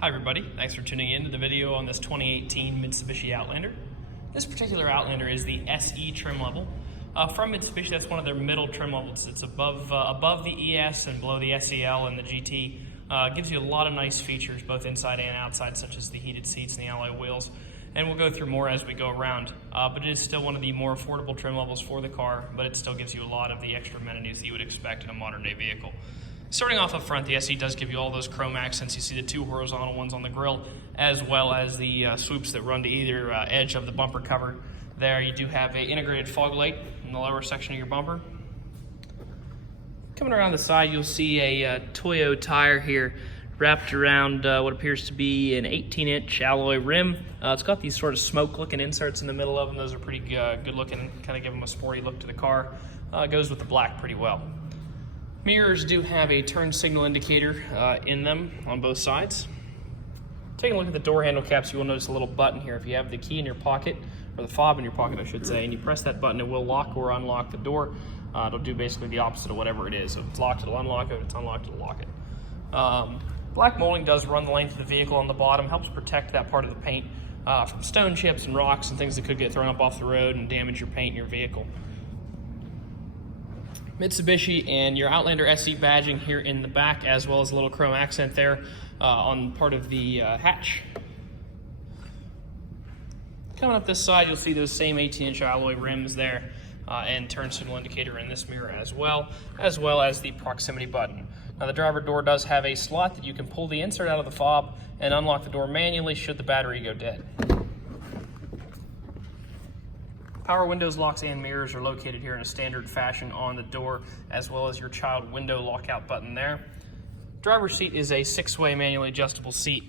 Hi everybody, thanks for tuning in to the video on this 2018 Mitsubishi Outlander. This particular Outlander is the SE trim level. From Mitsubishi, that's one of their middle trim levels. It's above the ES and below the SEL and the GT. Gives you a lot of nice features both inside and outside, such as the heated seats and the alloy wheels. And we'll go through more as we go around. But it is still one of the more affordable trim levels for the car, but it still gives you a lot of the extra amenities that you would expect in a modern day vehicle. Starting off up front, the SE does give you all those chrome accents. You see the two horizontal ones on the grille, as well as the swoops that run to either edge of the bumper cover. There you do have an integrated fog light in the lower section of your bumper. Coming around the side, you'll see a Toyo tire here wrapped around what appears to be an 18-inch alloy rim. It's got these sort of smoke-looking inserts in the middle of them. Those are pretty good looking, kind of give them a sporty look to the car. It goes with the black pretty well. Mirrors do have a turn signal indicator in them on both sides. Taking a look at the door handle caps, you will notice a little button here. If you have the key in your pocket, or the fob in your pocket I should say, and you press that button, it will lock or unlock the door. It'll do basically the opposite of whatever it is. So if it's locked, it'll unlock it. If it's unlocked, it'll lock it. Black molding does run the length of the vehicle on the bottom, helps protect that part of the paint from stone chips and rocks and things that could get thrown up off the road and damage your paint in your vehicle. Mitsubishi and your Outlander SE badging here in the back, as well as a little chrome accent there on part of the hatch. Coming up this side, you'll see those same 18-inch alloy rims there and turn signal indicator in this mirror as well as the proximity button. Now the driver door does have a slot that you can pull the insert out of the fob and unlock the door manually should the battery go dead. Power windows, locks, and mirrors are located here in a standard fashion on the door, as well as your child window lockout button there. Driver's seat is a 6-way manually adjustable seat.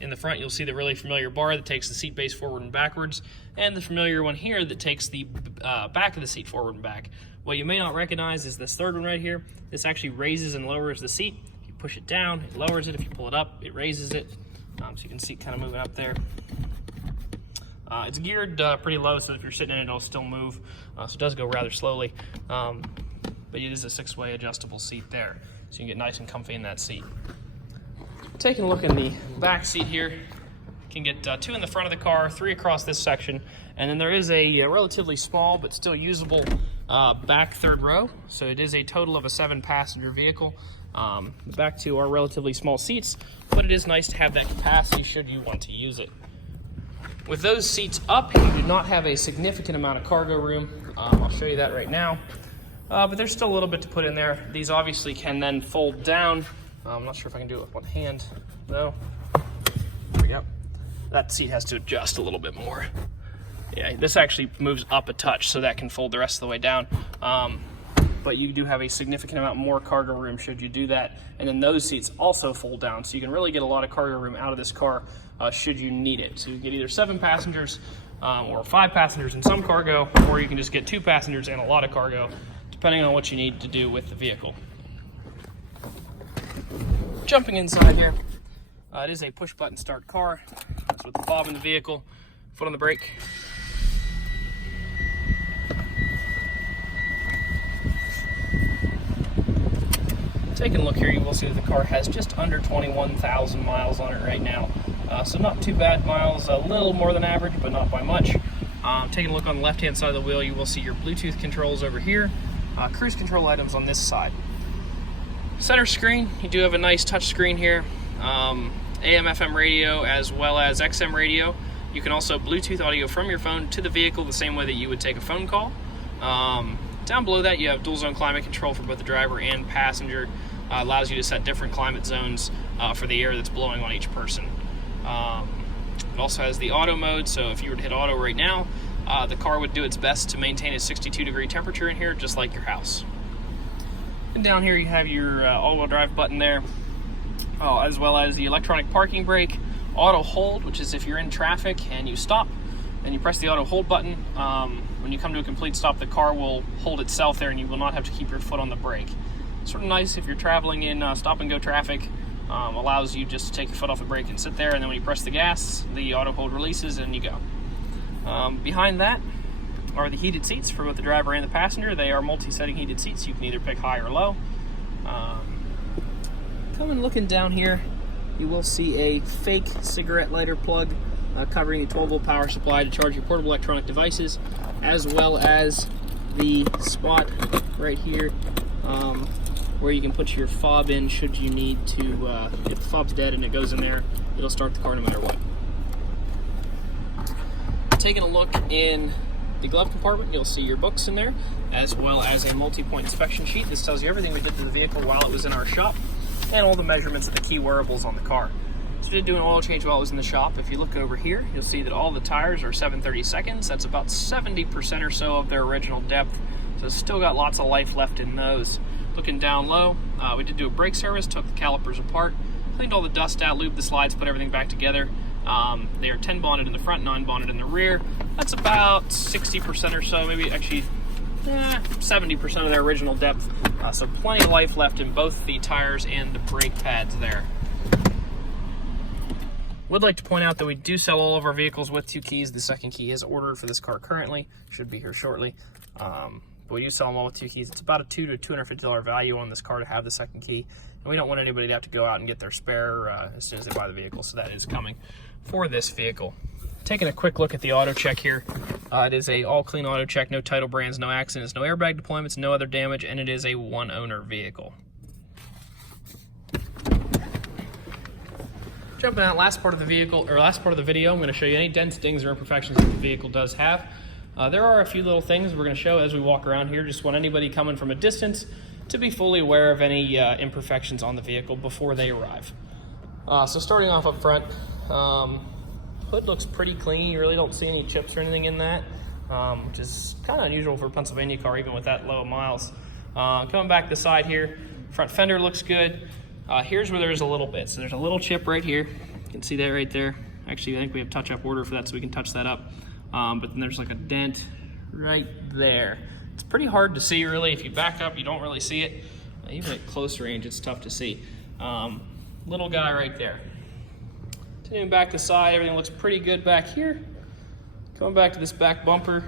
In the front, you'll see the really familiar bar that takes the seat base forward and backwards, and the familiar one here that takes the back of the seat forward and back. What you may not recognize is this third one right here. This actually raises and lowers the seat. If you push it down, it lowers it. If you pull it up, it raises it. So you can see it kind of moving up there. It's geared pretty low, so if you're sitting in it, it'll still move. So it does go rather slowly, but it is a 6-way adjustable seat there, so you can get nice and comfy in that seat. Taking a look in the back seat here, you can get 2 in the front of the car, 3 across this section, and then there is a relatively small but still usable back third row, so it is a total of a 7-passenger vehicle. The back 2 are relatively small seats, but it is nice to have that capacity should you want to use it. With those seats up, you do not have a significant amount of cargo room. I'll show you that right now. But there's still a little bit to put in there. These obviously can then fold down. I'm not sure if I can do it with one hand. No. There we go. That seat has to adjust a little bit more. Yeah, this actually moves up a touch, so that can fold the rest of the way down. But you do have a significant amount more cargo room should you do that. And then those seats also fold down, so you can really get a lot of cargo room out of this car should you need it. So you can get either 7 passengers or 5 passengers and some cargo, or you can just get 2 passengers and a lot of cargo, depending on what you need to do with the vehicle. Jumping inside here, it is a push-button start car. It's with the fob in the vehicle, foot on the brake. Taking a look here, you will see that the car has just under 21,000 miles on it right now. So not too bad miles, a little more than average, but not by much. Taking a look on the left-hand side of the wheel, you will see your Bluetooth controls over here, cruise control items on this side. Center screen, you do have a nice touch screen here, AM/FM radio as well as XM radio. You can also Bluetooth audio from your phone to the vehicle the same way that you would take a phone call. Down below that, you have dual zone climate control for both the driver and passenger. Allows you to set different climate zones for the air that's blowing on each person. It also has the auto mode, so if you were to hit auto right now, the car would do its best to maintain a 62-degree temperature in here, just like your house. And down here you have your all-wheel drive button there, as well as the electronic parking brake, auto hold, which is if you're in traffic and you stop, and you press the auto hold button. When you come to a complete stop, the car will hold itself there and you will not have to keep your foot on the brake. Sort of nice if you're traveling in stop-and-go traffic. Allows you just to take your foot off the brake and sit there, and then when you press the gas, the auto hold releases and you go. Behind that are the heated seats for both the driver and the passenger. They are multi-setting heated seats. You can either pick high or low. Coming looking down here, you will see a fake cigarette lighter plug covering the 12-volt power supply to charge your portable electronic devices, as well as the spot right here where you can put your fob in should you need to, if the fob's dead and it goes in there, it'll start the car no matter what. Taking a look in the glove compartment, you'll see your books in there, as well as a multi-point inspection sheet. This tells you everything we did to the vehicle while it was in our shop, and all the measurements of the key wearables on the car. So we did do an oil change while it was in the shop. If you look over here, you'll see that all the tires are 7/32. That's about 70% or so of their original depth. So it's still got lots of life left in those. Looking down low, we did do a brake service, took the calipers apart, cleaned all the dust out, lubed the slides, put everything back together. They are 10 bonded in the front, 9 bonded in the rear. That's about 60% or so, maybe actually 70% of their original depth. So plenty of life left in both the tires and the brake pads there. Would like to point out that we do sell all of our vehicles with 2 keys. The second key is ordered for this car currently, should be here shortly. But we do sell them all with 2 keys. It's about a $200 to $250 value on this car to have the second key. And we don't want anybody to have to go out and get their spare as soon as they buy the vehicle, so that is coming for this vehicle. Taking a quick look at the auto check here. It is a all clean auto check, no title brands, no accidents, no airbag deployments, no other damage, and it is a 1-owner vehicle. Jumping out last part of the vehicle, or last part of the video, I'm going to show you any dents, dings, or imperfections that the vehicle does have. There are a few little things we're going to show as we walk around here. Just want anybody coming from a distance to be fully aware of any imperfections on the vehicle before they arrive. So starting off up front, hood looks pretty clean. You really don't see any chips or anything in that, which is kind of unusual for a Pennsylvania car, even with that low miles. Coming back the side here, front fender looks good. Here's where there's a little bit. So there's a little chip right here. You can see that right there. Actually, I think we have touch-up order for that, so we can touch that up. But then there's like a dent right there. It's pretty hard to see, really. If you back up, you don't really see it. Even at close range, it's tough to see. Little guy right there. Continuing back to the side, everything looks pretty good back here. Coming back to this back bumper,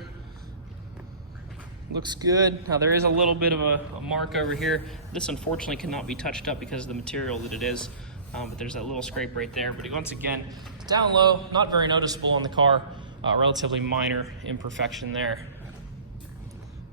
looks good. Now there is a little bit of a mark over here. This unfortunately cannot be touched up because of the material that it is, but there's that little scrape right there. But once again, it's down low, not very noticeable on the car, relatively minor imperfection there.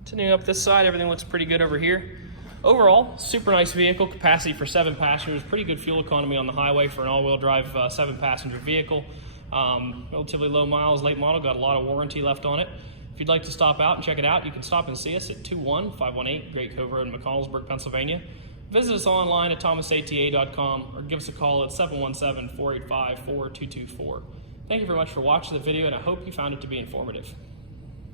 Continuing up this side, everything looks pretty good over here. Overall, super nice vehicle, capacity for 7 passengers, pretty good fuel economy on the highway for an all-wheel drive 7-passenger vehicle. Relatively low miles, late model, got a lot of warranty left on it. If you'd like to stop out and check it out, you can stop and see us at 21518 Great Cove Road in McConnellsburg, Pennsylvania. Visit us online at thomasata.com or give us a call at 717-485-4224. Thank you very much for watching the video, and I hope you found it to be informative.